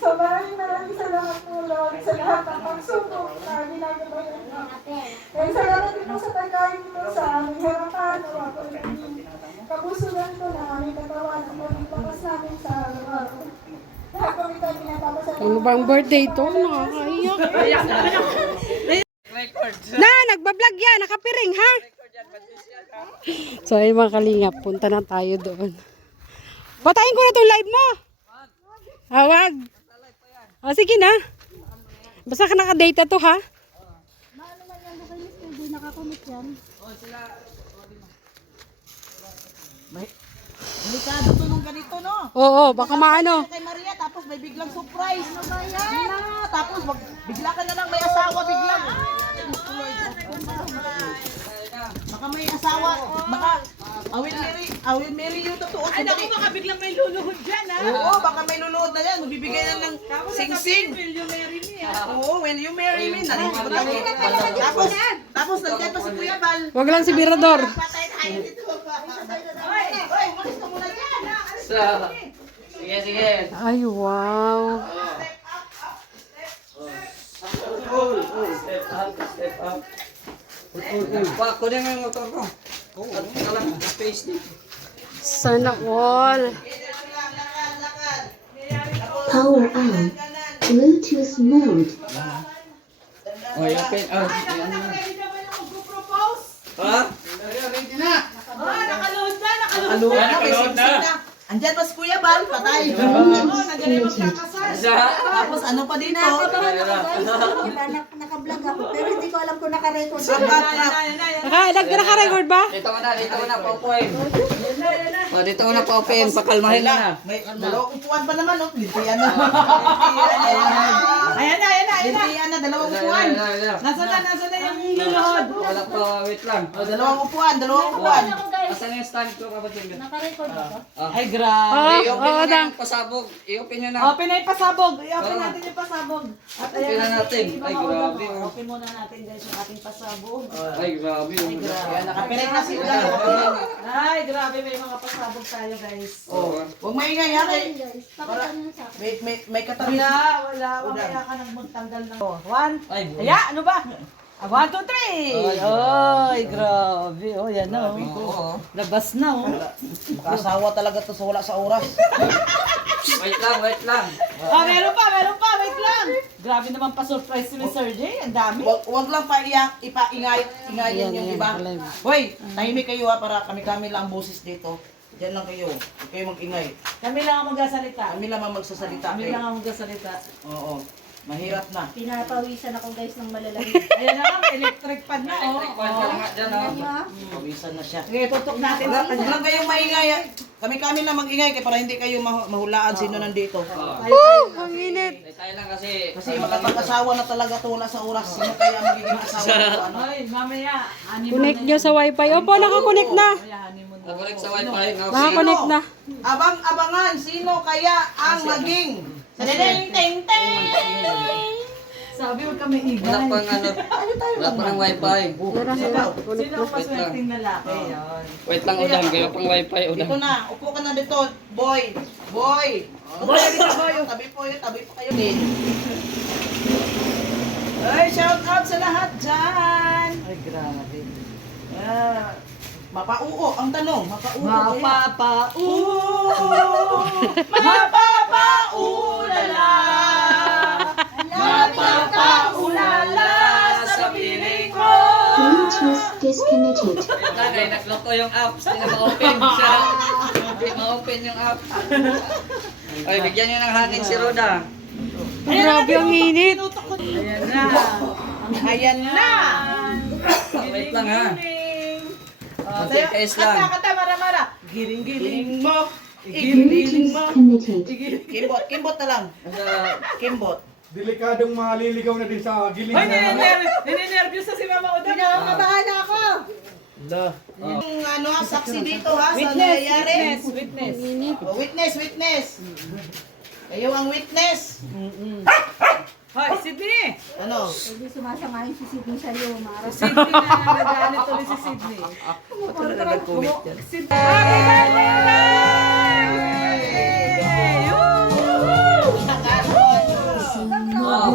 So maraming salamat po Lord sa lahat ng pagsubok na ginagawa niyo. Kaya salamat din po sa pagkain mo sa aming harapan. Nawa po yung kabusugan ko na aming katawan at paglakas namin sa araw-araw. Lahat kami tayo pinapapasalamat. Ano bang birthday to? Nakakaiyak. Na, nagbablog yan. Nakapiring, ha? So, ay mga kalingap. Punta na tayo doon. Patayin ko na itong live mo. Wag. O, sige na. Basta ka nakadata to, ha? Maano man yan, hindi nakakomit yan. Delikado to nung ganito, no? Oo, baka maano. Kay Maria, tapos may biglang surprise. Ano ba yan? Tapos bigla ka na lang may asawa, biglang. Baka may asawa, baka awil Mary yung totoo. Ay, naku, baka biglang may luluhod dyan, ha? Oo, baka may luluhod na yan. Magbibigay na ng sing-sing. Will you marry me, ha? Oo, will you marry me? Tapos nandiyan pa si Kuya Bal. Wag lang si Mirador. Patay tayo dito. Oy, umalis ka muna dyan, ha? Sige, sige. Ay, wow. Step up, step up. Pa, kunin mo yung motor ko. At saka lang, space din. Sana all. Power on. Bluetooth mode. Oh, yapin. Ah, ha? Nakaload na. Andyan pa si Kuya Bal, patay. Disconnected. Tapos ano pa dito? Naka-vlog ako, pero hindi ko alam kung naka-record. Naka-record ba? Dito mo na, paupuin. Oh, dito mo na paupuin, pakalmahin mo na. May dalawang upuan pa naman, oh. Lintian na. Ayan na. Lintian na, dalawang upuan. Nasaan na yung luluhod? Wala pa, wait lang. Oh, dalawang upuan. Asan yung stand ko, kapatid? Naka-record ako. Ay, grabe. I-open nyo na yung pasabog. I-open nyo na. Open na yung pasabog. I-open natin yung pasabog. At Open na natin. Ay, grabe. Open muna natin guys yung ating pasabog. Ay, grabe. Ayan, nakapiling na sila. Ay, grabe. May mga pasabog tayo guys. Oh. Huwag maingay ha. Guys, pakita niyo sa akin. May katabi. Wala. Mamaya ka nang magtanggal ng... One. Ay, Ano ba? 1, 2, 3! Ay, grabe. Oh, yan na. Oo. Labas na, oh. Makasawa talaga to sa wala sa oras. Wait lang. Ah, meron pa. Wait lang. Grabe naman pa-surprise si Mr. J. Ang dami. Wag lang ipaingayin yung iba. Hoy, tahimik kayo ha, para kami lang ang boses dito. Diyan lang kayo. Huwag kayo mag-ingay. Kami lang ang magsasalita. Oo. Mahirap na. Pinapawisan ako guys ng malalaki. Ayan na nga, may electric pan na, oh. Electric fan ka na nga dyan, oh. Pawisan na siya. Sige, tutok natin. Huwag lang kayong maingay. Kami lang mag-ingay kaya para hindi kayo mahulaan sino nandito. Ang init. Tayo lang kasi. Kasi makapag-asawa na talaga to wala sa oras. Sino kaya magiging asawa ko? Ano? Ay, mamaya, Connect nyo sa wifi. Opo, nakakonect na. Nag-connect sa wifi. Nakakonect na. Abangan, sino kaya ang maging? Ting. sabi mo kami Wala igay. pang wala pang wifi. Sino ang maswerteng lalaki? Yan. Wait lang, udang. Gaya pang wifi, Dito udang. na, upo ka na dito. Boy. Tabi po kayo. Ay, shout out sa lahat dyan. Ay, grabe. Mapauo, ang tanong. Mapauo. Mapapaulala. Mapapaulala sa piling ko. Bluetooth disconnected. Tagay, nagloko yung apps. Hindi na ma-open siya. Hindi ma-open yung app. Ay, bigyan nyo ng hangin si Roda. Grabe ang init. Ayan na. Wait lang, ha. Kata, mara. Giring-giring mo. Bluetooth connected. Kimbot na lang. Kimbot. Delikadong maliligaw na din sa giling. Ay, nininervyos na si Mama Oda. Pinakabahala ako. Yung saksi dito ha, sa nangyayari. Witness. Kayo ang witness. Hoy, Sydney! Ano? Hindi sumasamahin si Sidney sa'yo, Mara. Sydney na nagalit ulit si Sydney. Sydney! Happy birthday!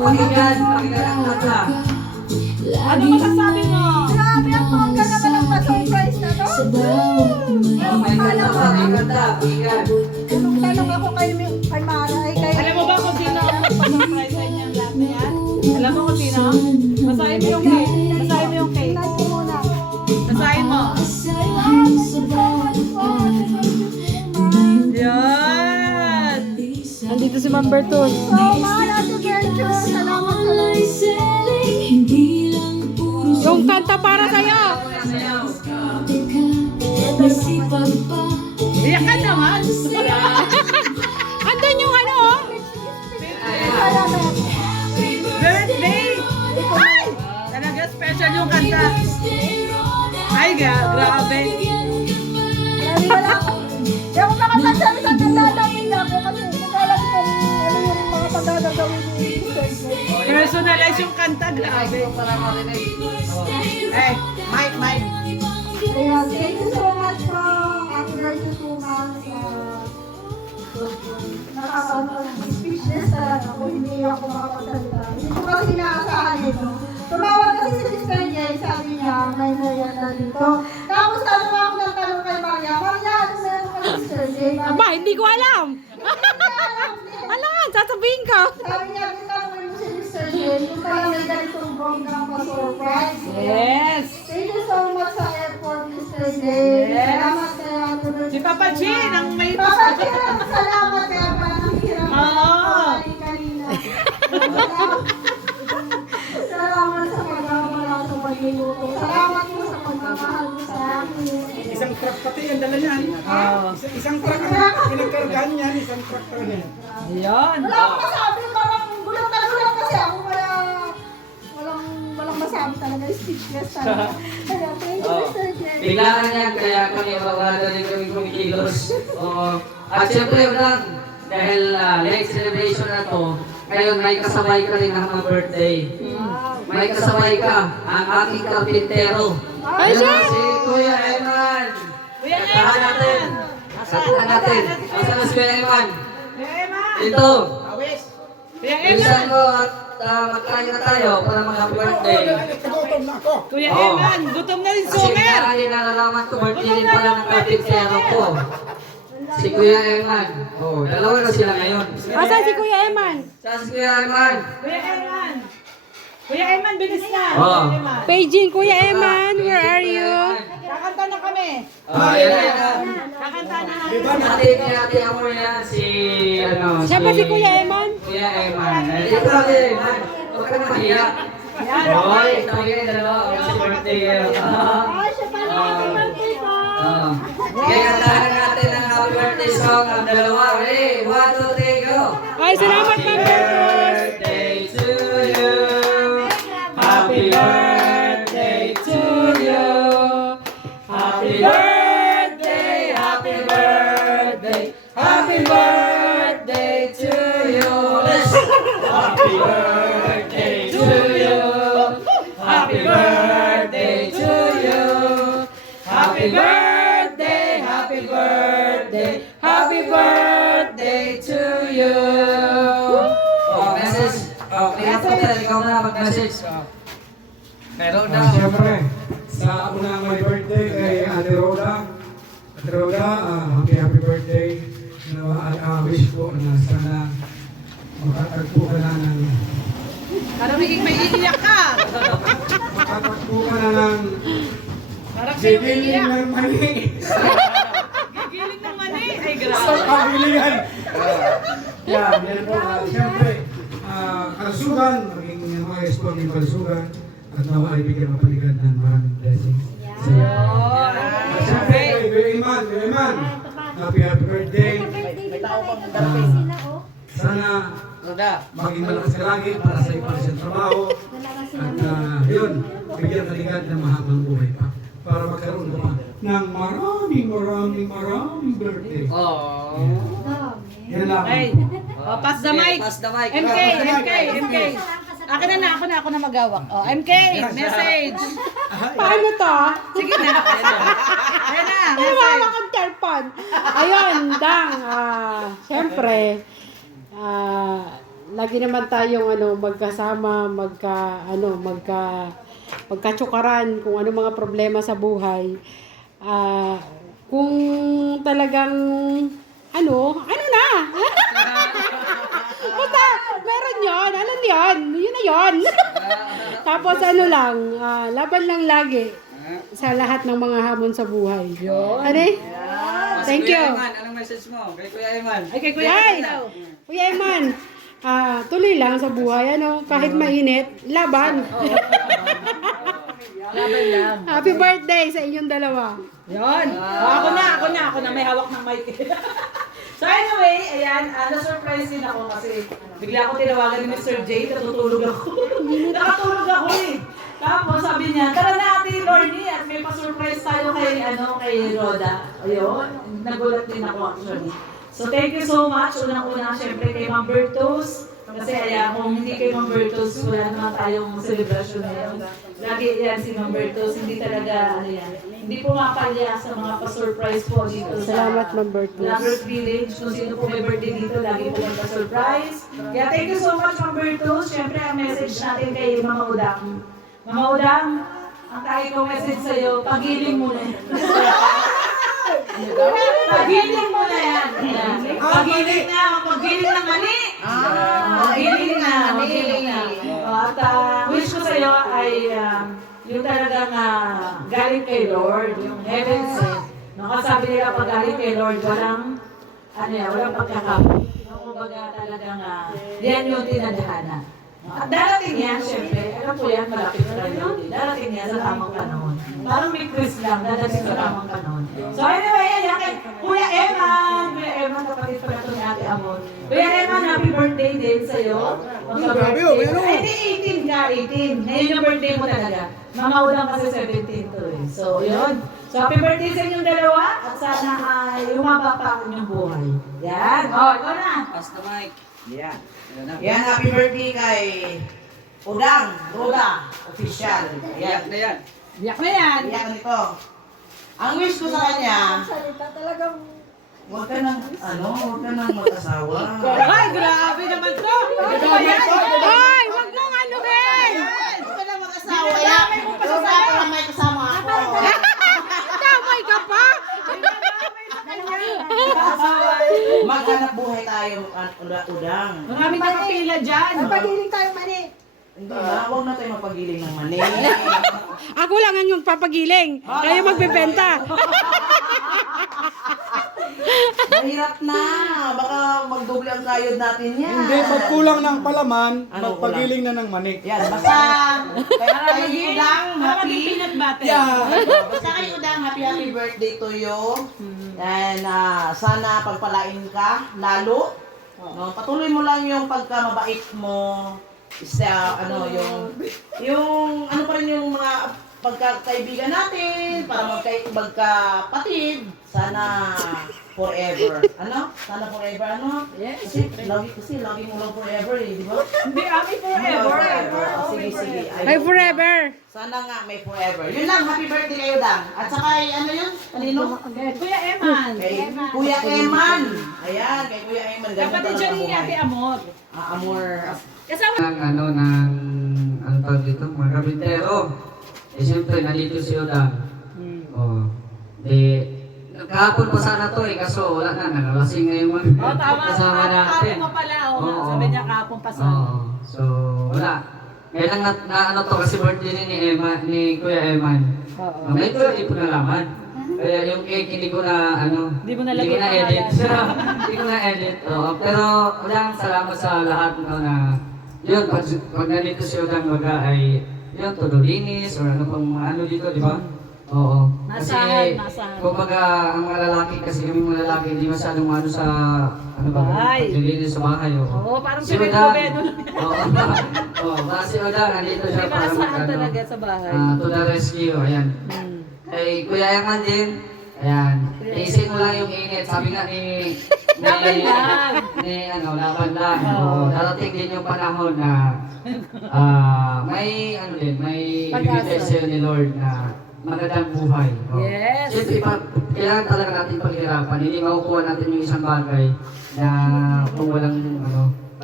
pakinggan ang kanta. Ano masasabi mo? Grabe, ang bongga naman ang pa-surprise na to. May kanta pa, may kanta, pakinggan. Nung tanong ako kay Mara, ay kay... Alam mo ba kung sino ang pa-surprise sa inyong lahat na yan? Alam mo kung sino? Basahin mo yung cake. Basahin mo yung cake. Tingnan ko muna. Basahin mo. Yan! Nandito si Ma'am Bertun. So, Mara, to Gertrude, salamat sa Yung kanta para sa'yo. Iyak ka naman! Andun yung ano, oh. salamat. Birthday! Ay! Talaga special yung kanta. Ay, grabe. Grabe, wala ako. Hindi ako makapagsabi sa kandadawin ako kasi hindi ko alam kung ano yung mga pagdadagawin ni Mr. Personalize yung kanta, grabe. Eh, Mike. Kaya, thank you so much po. Happy birthday po, ma'am. Speechless talaga ako. Hindi ako makapagsalita. Hindi ko kasi inaasahan ito. Tumawag kasi si Sister Jay, sabi niya, may merienda dito. Tapos tanong ako ng tanong kay Maria, Maria, ano meron ka Sister Jay? Aba, hindi ko alam. Alam, sasabihin ko. Sabi niya, tanongin mo si Sister Jay, kung pala may ganitong bonggang pa-surprise. Yes! Thank you so much sa airport, Mr. Jay. Yes. Salamat kaya. Si Papa Jean, ang may... Papa Jay, salamat kaya pa nang hirap. Oo. Kanina. Salamat sa pagmamahal sa pagniluto. Salamat po sa pagmamahal mo sa akin. Isang truck pati ang dala niyan. Isang truck ang pinagkargahan niyan, isang truck pa rin. Ayan. Wala akong masabi, parang gulat na gulat kasi ako. Walang masabi talaga, speechless talaga. Kaya thank you, Mr. Jay. Biglaan yan, kaya kami wala rin kami kumikilos. Oo. At syempre, Vlog, dahil late celebration na to, ngayon may kasabay ka rin ang birthday. May kasabay ka, ang aking karpintero. Ay, Ayun, siya! si Kuya Eman. Kuya Kantahan natin. Kantahan natin. Asan na si Kuya Eman? Kuya Eman! Dito. Kuya Bilisan Eman! mo at magkain na tayo para mag-happy birthday. Nagutom na ako. Kuya Oo. Eman! Gutom na rin Kasi Sumer! kaya nalalaman ko, birthday din pala ng karpintero ko. Si Kuya Eman. Oh, dalawa na sila ngayon. Asan si Kuya Eman? Saan si Kuya Eman? Kuya Eman! Kuya Eman, bilis na! Oo. Kuya Eman! Beijing, Kuya Eman, where are you? Kakanta na kami! Yan. Kakanta na! Ate ako yan, si ano, Siya ba si Kuya Eman? Kuya Eman. Ito ka Kuya Eman. Huwag ka na mahiya. Hoy, ito yung dalawa. Si birthday yun. Ay, siya pala, happy birthday po. Sige, kantahan natin ang happy birthday song ang dalawa. Ready? 1, 2, 3, go! Ay, salamat, Ma'am Bertun. Birthday to you. Happy birthday to you. Happy birthday, happy birthday, happy birthday to you. Happy birthday to you. Happy birthday to you. Happy birthday, happy birthday, happy birthday to you. Oh, message. Oh, kaya po tayo, ikaw na mag-message. Meron na. Siyempre, sa unang may birthday kay Ate Roda. Ate Roda, happy birthday. Wish ko na sana makatagpo ka na ng Parang may iiyak ka! makatagpo ka na ng Parang sa'yo may gigiling iiyak! ng mani. Gigiling ng mani! Ay, grabe! Sa pagilihan. Yan po. Siyempre, kalusugan, maging mga respond ng kalusugan at nawa ay bigyan ng paligad ng maraming blessings. Sa iyo. At siyempre, Kuya Iman, happy birthday. Sana maging malakas ka lagi para sa iyong palasang trabaho. At yun, bigyan paligad ng mahabang buhay pa. Para magkaroon ka pa ng maraming birthday. Oh. Yan lang. Ay! Oh, pass the mic! Pass the mic. MK! Akin na, ako na magawak. Oh, MK! Message! Paano to? Sige na! Ayan na! Ano Message! ba akong telepon? Ayun, Dang. Siyempre, lagi naman tayong magkasama, magkatsukaran kung ano mga problema sa buhay. Kung talagang ano na. Basta, meron yun. Alam yun. Yun na yun. Tapos laban lang lagi sa lahat ng mga hamon sa buhay. Ano eh? Thank you. Anong message mo kay Kuya Eman? Ay, kay Kuya Ay! Eman daw. Kuya Eman, tuloy lang sa buhay. Kahit mainit, laban. Laban lang. Happy birthday sa inyong dalawa. Yun. Ako na may hawak ng mic. So anyway, ayan, na-surprise din ako kasi bigla ako tinawagan ni Mr. J, natutulog ako. Nakatulog ako eh. Tapos sabi niya, tara na Ate Lorny at may pa-surprise tayo kay Roda. Ayun, nagulat din ako actually. So thank you so much. Unang-una syempre kay Ma'am Bertos. Kasi kung hindi kay Ma'am Bertos, wala naman tayong celebration ngayon. Lagi yan si Ma'am Bertos, hindi talaga, hindi pumapalya sa mga pa-surprise po dito Salamat, Ma'am Bertos. Lovers Village. Kung sino po may birthday dito, lagi po magpa-surprise. Kaya thank you so much, Ma'am Bertos. Siyempre, ang message natin kay Mama Udang. Mama Udang, ang kahit kong message sa'yo, pagiling mo na yan. Pagiling mo na yan. Pagiling ng mali. Magiling na. At wish ko sa'yo ay yung talagang galing kay Lord, yung heaven sent. Nakasabi nila pag galing kay Lord, walang pagkakamali. Kumbaga talagang yan yung tinadhana. At darating yan, syempre, alam ko yan, malapit na yun. Darating yan sa tamang panahon. Parang may quiz lang, dadating sa tamang panahon. So anyway, ayan kay Kuya Eman, kapatid pala ito ni Ate Amon. Kuya Eman, happy birthday din sa'yo. Ay, di 18 ka, 18. Ngayon yung birthday mo talaga. Mamaulang kasi 17 to eh. So, yun. So, happy birthday sa inyong dalawa at sana ay umaba pa ang inyong buhay. Yan. Ikaw na. Pass the mic. Yeah. Yan, happy birthday kay Udang, Roda, official. Iyak Yan. na yan. Biyak na yan. Iyak nito. Ang wish ko sa kanya, Salita talagang huwag ka nang mag-asawa. Ay, grabe naman to. Ay, wag mong anuhin! Huwag ka nang mag-asawa. Roda, para may kasama ako. Damay ka pa! Maghanap buhay tayo, Udang. Marami nakapila dyan. pagiling tayo mani. Hindi na, huwag na tayo mapagiling ng mani. Ako lang ang yung papagiling. Kayo magbebenta. Mahirap na. Baka magdoble ang kayod natin yan. Hindi, pag kulang ng palaman, Ano magpagiling na ng manik. Yan, basta kay Udang, happy. Peanut butter. Basta kay Udang, happy birthday to you. And sana pagpalain ka, lalo. No, patuloy mo lang yung pagkamabait mo. Yung ano pa rin yung mga pagkakaibigan natin, para magkapatid. Sana forever. Sana forever, Yes. Kasi lagi mo lang forever eh, di ba? Hindi, ami forever. Sige. Ay, forever. Sana nga may forever. Yun lang, happy birthday kayo, Dang. At saka, ano yun? Kanino? Kuya Eman. Kay Kuya Eman. Ayan, kay Kuya Eman. Ganun Kapatid talaga dyan ni buhay. Ate Amor. Amor. Kasama. Ang tawag dito, mga kabintero. Siyempre, nandito si Udang. Kahapon pa sana to kaso wala na, nakalasing ngayon Tama. kasama natin. Kahapon mo pala. Oo. Sabi niya kahapon pa sa. So, wala. Kaya lang na to kasi birthday ni Kuya Eman. Ngayon ko hindi po nalaman. Kaya yung cake hindi ko na Hindi mo nalagay hindi ko na pangalan. edit. Hindi ko na edit. Pero Udang, salamat sa lahat na yun, pag nandito si Udang Baga ay yun, todo linis or ano pang mga ano dito, di ba? Oo. Nasahan. Kumbaga, ang mga lalaki kasi kami mga lalaki hindi masyadong ano sa ano ba? Bahay. Paglilinis sa bahay. Oo, parang Si si Red Udang. Gobeno. Oo, kasi Udang, nandito siya May para maasahan talaga sa bahay. to the rescue, ayan. Kay Kuya Eman din, ayan. Iisip mo lang yung init. Sabi nga ni Laban lang. laban lang. Oo, darating din yung panahon na may may ibigay sa'yo ni Lord na magandang buhay. Oo. Yes. Siyempre, kailangan talaga natin paghirapan. Hindi makukuha natin yung isang bagay na kung walang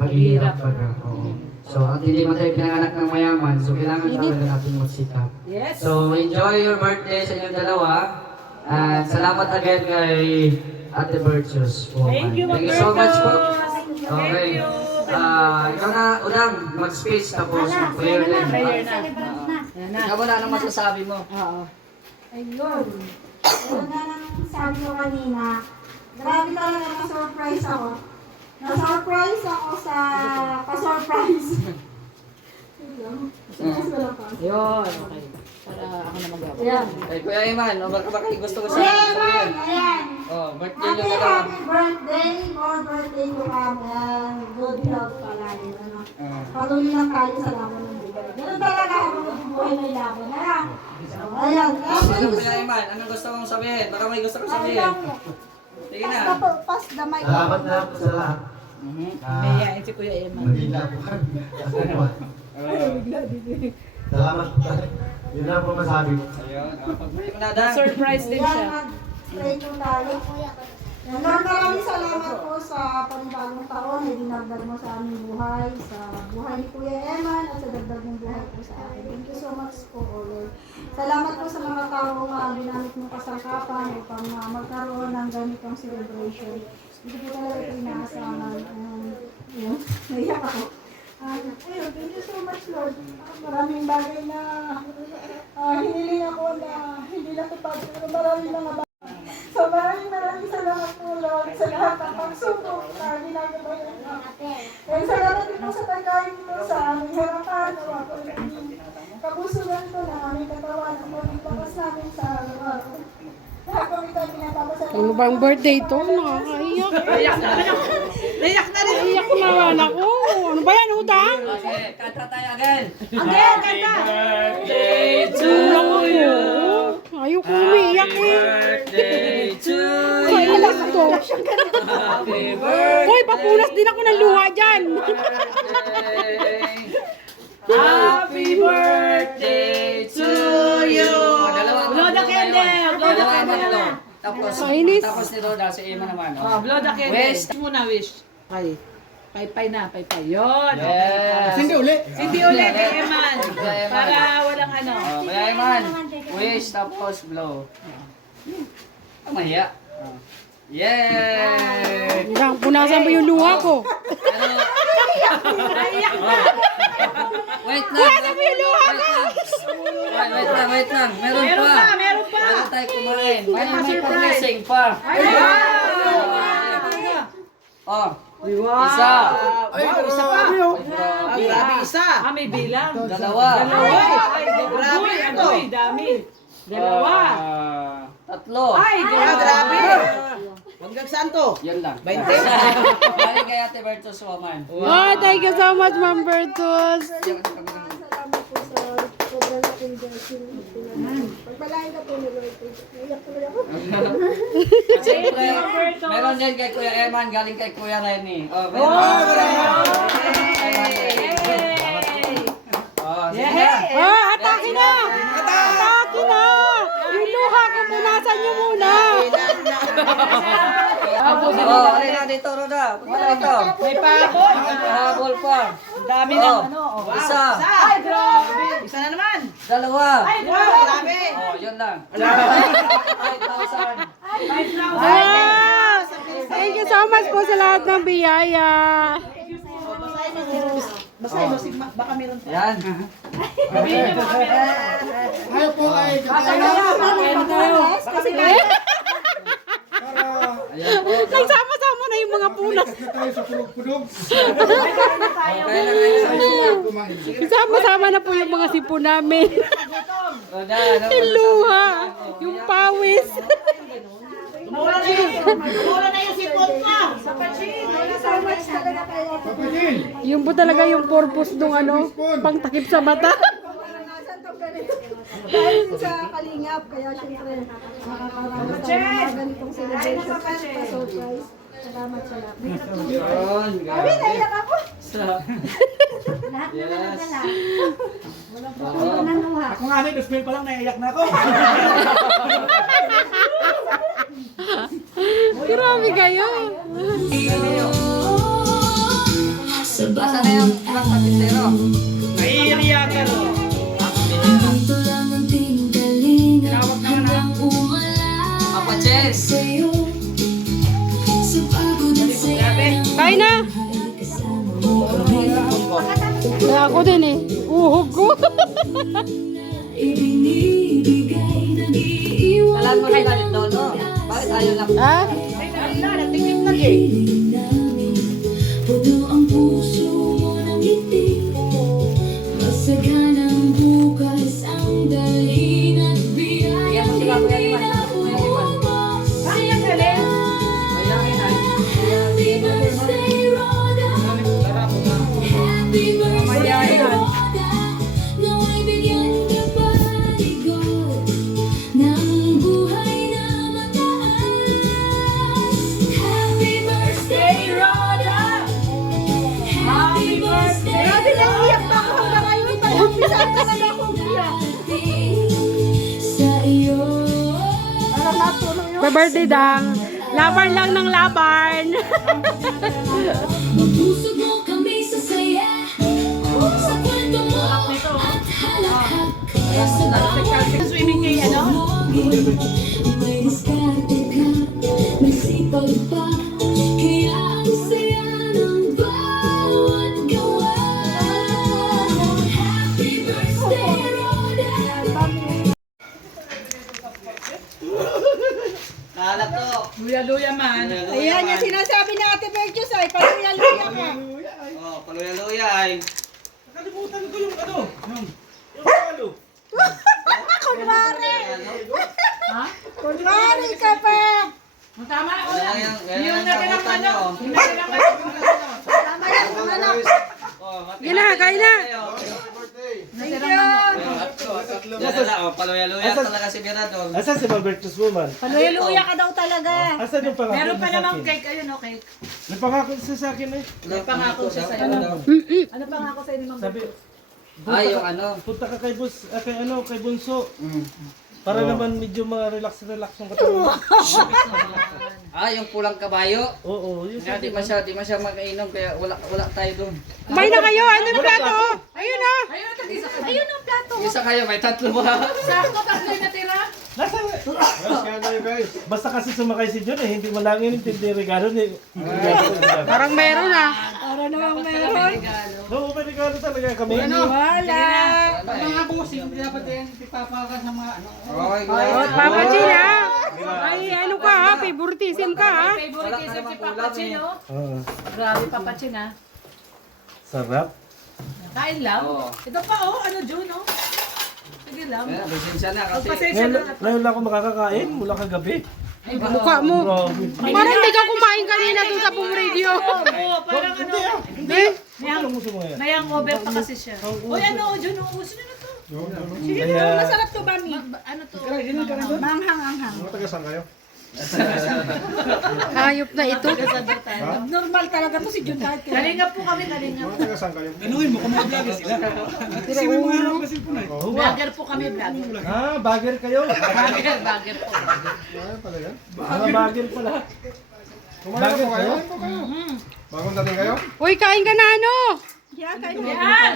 paghihirap talaga. Oo. So, at hindi man tayo pinanganak ng mayaman, so kailangan talaga natin magsikap. Yes. So, enjoy your birthday sa inyong dalawa. At salamat again kay Ate Virtues. Thank you, Thank you so much po. Thank Okay. you. Ikaw na, Udang, mag-speech tapos mag-prayer din. Prayer na. Ikaw na, anong masasabi mo? Oo. Ayun. Ayun nga lang sabi ko kanina. Grabe talaga na-surprise ako. Na-surprise ako sa pa-surprise. Surprise ko lang pa. Yun. Okay. Para ako na mag-gawa. Ayan. Kay Kuya Iman, baka gusto ko Kuya sabihin. Eman, ayan. Oh, birthday nyo Happy, na lang. happy birthday. More birthday to come. Ayan. Good health palagi. Ano? Patuloy lang tayo sa laban ng bigay. Ganun talaga ako magbubuhay na laban. Ayan. So, ayan. Ano, Kuya Iman, anong gusto mong sabihin? Baka may gusto kong sabihin. Sige Pass na. the po, pass the mic. Salamat na po sa lahat. Mayayain si Kuya Emma. Maging na po kami. Salamat po tayo. Yun lang po masabi ko. Ayun, pag-pray mo na, Dang. Surprise din siya. Mag-pray po tayo. Lord, maraming salamat po sa panibagong taon na dinagdag mo sa aming buhay, sa buhay ni Kuya Eman at sa dagdag ng buhay po sa akin. Thank you so much po, O Lord. Salamat po sa mga taong ginamit mong kasangkapan upang magkaroon ng ganitong celebration. Hindi po talaga ito inaasahan. Yun, naiyak ako. Ayun, thank you so much, Lord. Maraming bagay na hiniling ako na hindi natupad. Pero maraming mga bagay. So maraming salamat po, Lord, sa lahat ng pagsubok na ginagawa niyo. And salamat din po sa pagkain mo sa aming harapan. Ako rin kabusugan ko na aming katawan at magpapas namin sa araw-araw. Lahat kami tayo pinapapasalamat. Ano bang birthday to? Nakakaiyak. Naiyak na rin. Iyak naman ako. Ano ba yan, Udang? Okay, kanta tayo again. Again, ganda. Birthday to you. Ayoko umiiyak eh. Birthday to Kailas to. Happy birthday. Hoy, papunas din ako ng luha dyan. Happy birthday to you. Blow the candle. Blow the candle. Tapos, Kainis. tapos ni Roda, si Emma naman. Oh, blow the candle. Wish. Muna wish. Pay. Pay na. Yun. Yes. Hindi uli. Hindi ulit kay Eman. Para walang ano. Oh, kaya Iman, wish tapos blow. Ang mahiya. Oh. Yay! Udang, punasan mo yung luha ko. Wait lang. Punasan mo yung luha ko. Wait lang. Meron pa. Meron pa. Bago tayo kumain. May pag-missing pa. Oh, isa. Wow, isa pa. Grabe, isa. May bilang. Dalawa. Ay, grabe. Agoy, dami. Dalawa. Tatlo. Ay, Grabe. Hanggang saan to? Yan lang. 20. Balik kay Ate Bertus Woman. Oh, thank you so much, Ma'am Bertus. Salamat po sa sobrang laking blessing. Pagpalain ka po ni Lord. Naiyak tuloy ako. Siyempre, meron din kay Kuya Eman, galing kay Kuya Renny. Oh, meron. Oh, sige na. Oh, atake na! Atake na! Yung luha ko, punasan niyo muna. Oh, alin na dito, Roda. Punta na dito. may pabot. Habol pa. Ang dami Oh, ng ano. Oh, wow. isa. Ay, grabe. Isa na naman. Dalawa. Ay, grabe. Oh, yun lang. 5,000. 5,000. Ah, thank you so much po sa lahat ng biyaya. Basahin mo, Sigma. Baka meron pa. Yan. Sabihin niyo baka meron. Ayaw po ay Nagsama-sama na yung mga punas. tayo sa punog-punog. Okay lang. Kumain. Sama-sama na po yung mga sipo namin. Roda, ano? Yung luha, yung pawis. Mula na yung sipon mo. So much talaga kayo. Papagin. Yung po talaga yung purpose nung ano, pangtakip sa mata. Naranasan to ganito. Dahil din sa kalingap, kaya syempre makakaranas tayo ng mga ganitong celebration at pa-surprise. Salamat sa lahat. Yun, Abi, naiyak ako. Yes. Ako nga may 2,000 pa lang naiyak na ako. Grabe kayo. Asa na yung ibang patintero? Naiiriya ka no. Papa Chess. Kain na! Kaya ako din eh. Uhog ko. Talan mo na galit doon, no? Bakit ayaw lang? Ha? Bigyan mo sila kuya Iwan. Grabe na iyak pa ako hanggang ngayon. Pag-umpisa talaga akong iyak. Parang natuloy yun. Birthday dang. Laban lang ng laban. Mabusog mo kami sa saya sa kwento mo at halakhak sa bawat Swimming kay ano? may diskarte ka, may sipag pa kaya ang saya ng bawat gawa. Happy birthday, Rhoda. Nalap to. Luya-luya man. Ayan yung sinasabi ni Ate Bertius ay paluya-luya ka. Oh, paluya-luya ay. Nakalimutan ko yung ano. Yung halo. Kunwari! Kunwari ka pa! Tama ako Wala lang. yan. Yun na lang Kamutan nyo. Yun na lang Tama yan, anak. Sige na, kain na. Thank you! Paluya-luya talaga si Mirador. Asan si Malbertus Woman? Paluya-luya ka daw talaga. Asan yung pangako Meron niya pa sa namang akin? cake. Ayun, no, cake. May pangako siya sa akin eh. May pangako siya sa'yo. Ano pangako sa'yo ni Ma'am? Sabi, Ay, yung ano. punta ka kay kay Bunso. Para naman medyo ma-relax yung katawan. Ah, yung pulang kabayo. Oo, yun Kaya di masya makainom kaya wala tayo doon. Kumain na kayo. Ano na plato? Ayun na. Ayun ang plato. Isa kayo, may tatlo ba? Sakto, tatlo yung natira. Nasa basta kasi sumakay si John eh, hindi mo lang intindi yung regalo ni. Parang meron ah. Para namang meron. Oo, may regalo talaga kami. Wala. Mga busing, dapat yan ipapaka sa mga ano. Okay, Oh, Papa Chin ha. Ay, ano ka ha? Favoritism ka ha? Favoritism si Papa Chin, no? Oo. Grabe, Papa Chin, ha? Sarap. Kain lang. Oo. Ito pa, oh, ano, June, oh. Sige lang. Ayan, lisensya na kasi. Pasensya na. Ngayon lang ako makakakain mula kagabi. Mukha mo. Grabe. Parang hindi ka kumain kanina dun sa pong radio. Oo, parang ano. Hindi. Ano gusto mo yan? Nayang-over pa kasi siya. Uy, ano, June, oh, gusto niyo na to. Sige Kaya- na, masarap to ba, Mi? Ano to? Manghang-anghang. Taga-saan kayo? Hayop na ito. Normal talaga to si Jun kahit kailan. Kalingap po kami, kalingap. Taga-saan kayo? Vlogger po kami, vlogger. Ah, bagger kayo? Vlogger po. Bagger pala. Kumain po kayo? Bagong dating kayo? Uy, kain ka na ano? Yeah, kahit mo. Yan!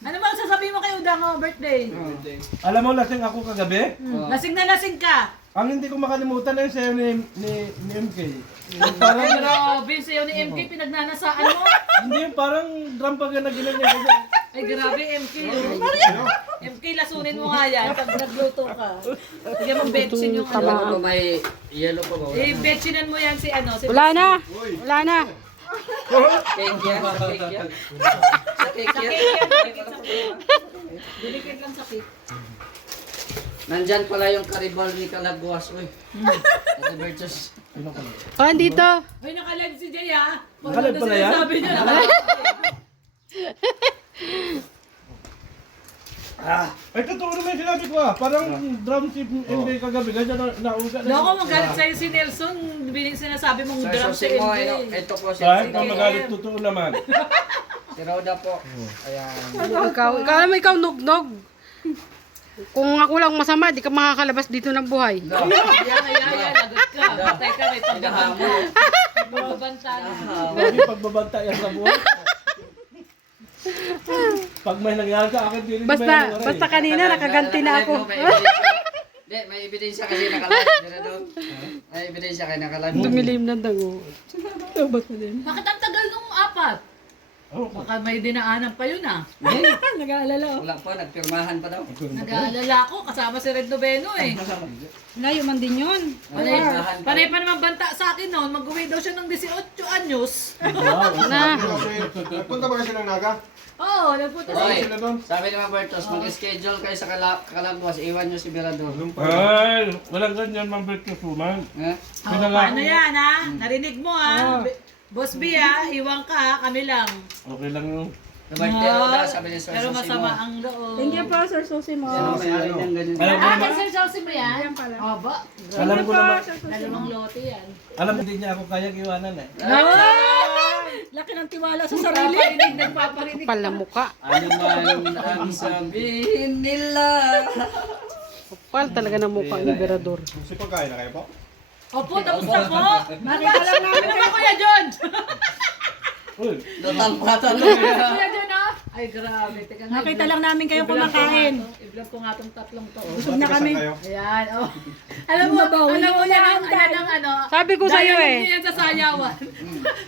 Ano ba ang sasabihin mo kay Udang, oh, birthday? Alam mo, lasing ako kagabi. Lasing na lasing ka. Ang hindi ko makalimutan ay sayo ni MK. Yung Ay, parang, grabe, sa'yo ni MK, pinagnanasaan mo. hindi, parang drum pag na ginanyan ko. Ay, grabe, MK. MK, lasunin mo nga yan pag nagluto ka. Sige mo, betchin yung Ano ano. ba may yellow pa ba? Eh, betchinan mo yan si ano. Si Wala na. Wala na. Cake yan, sa cake yan. Sa cake Sa yan. cake yan, dilikit sa cake. Dilikit lang sa cake. Nandyan pala yung karibal ni Calaguas, uy. Ate Bertus. Oh, dito. Ay, nakalag si Jay, ha? Nakalag pala yan? Sabi niya, Ay, totoo naman yung sinabi ko ah. Parang drum si MK kagabi. Ganyan nauga na. Loko, magalit sa'yo si Nelson. Sinasabi mong drum si Susin mo, MJ. ito po si Kahit na magalit, totoo naman. Si Rhoda po. Ayan. Ikaw nugnog. Kung ako lang masama, di ka makakalabas dito ng buhay. Yan, lagot ka. Patay ka, may pagbabanta. Pagbabanta na. Grabe pagbabanta yan sa buhay. Pag may nangyari sa akin, hindi Basta kanina nakaganti na ako. Hindi, may ebidensya kasi nakalive. May ebidensya kayo nakalive. Dumilim na dago. Bakit ang tagal nung apat? Baka may dinaanan pa yun ah. Nag-aalala. Wala pa, nagpirmahan pa daw. Nag-aalala ako, kasama si Red Noveno eh. Layo man din yun. Panay pa naman banta sa akin noon, mag-uwi daw siya ng 18 anyos. Na. Nagpunta ba kasi ng Naga? Oo, nagpunta sa Oy, sabi ni Mabertos, mag-schedule kayo sa Kalagwas, iwan nyo si Mirador. Ay, walang ganyan mabit na suman. Eh? Paano yan ha? Narinig mo ha? Boss B ha, iwan ka ha, kami lang. Okay lang yun. Birthday daw, sabi ni Sir Pero Sosimo. masama ang loob. Thank you po, Sir Sosimo. Sino may-ari ng ganyan? Alam ko naman, Sir Chelsea mo yan? Aba, alam ko naman, dalawang lote yan. alam hindi niya ako kayang iwanan eh. Laki ng tiwala sa Nagpaparinig. Palamuka. Ano man ang sabihin nila? Kapal talaga ng mukha ni Berador. Kasi pagkain na kayo po? Opo, tapos na po. Nakita lang namin naman Kuya John. Uy, Total pata Kuya John ha? Ay grabe. Teka nga. Nakita lang namin kayo kumakain. I-vlog ko nga itong tatlong to. Busog na kami. Kayo? Ayan, oh. Alam mo yan ang ano. Sabi ko sa'yo dialogue eh. niyo yan sa sayawan.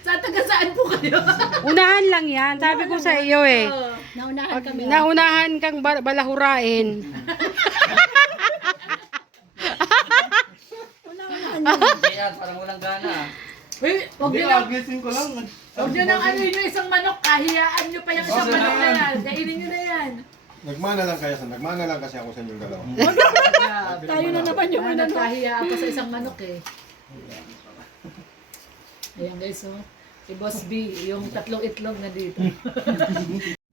Sa taga saan po kayo? Unahan lang yan. Sabi ko sa iyo eh. Naunahan kami. Naunahan kang balahurain. Kaya parang walang gana. Uy, huwag Hindi, niyo nang, gising ko lang. huwag niyo nang ano yung isang manok. Kahiyaan niyo pa yung isang manok na yan. Kainin niyo na yan. Nagmana lang kasi ako sa inyong dalawa. Tayo na naman yung ano. Nagkahiyaan pa sa isang manok eh. Ayan guys, oh. Si Boss B, yung tatlong itlog na dito.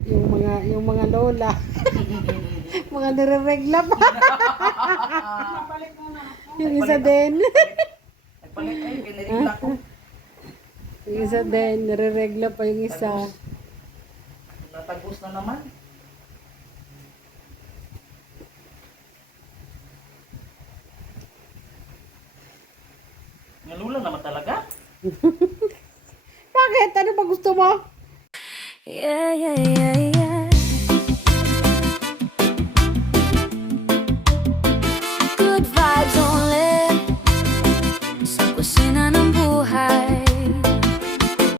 Yung mga lola. Mga nireregla pa. Yung isa din. Nagpalit kayo, kinirigla ko. Yung isa din, nireregla pa yung isa. Natagos na naman. Ngalula naman talaga. Bakit? Ano ba gusto mo? Yeah, yeah, yeah,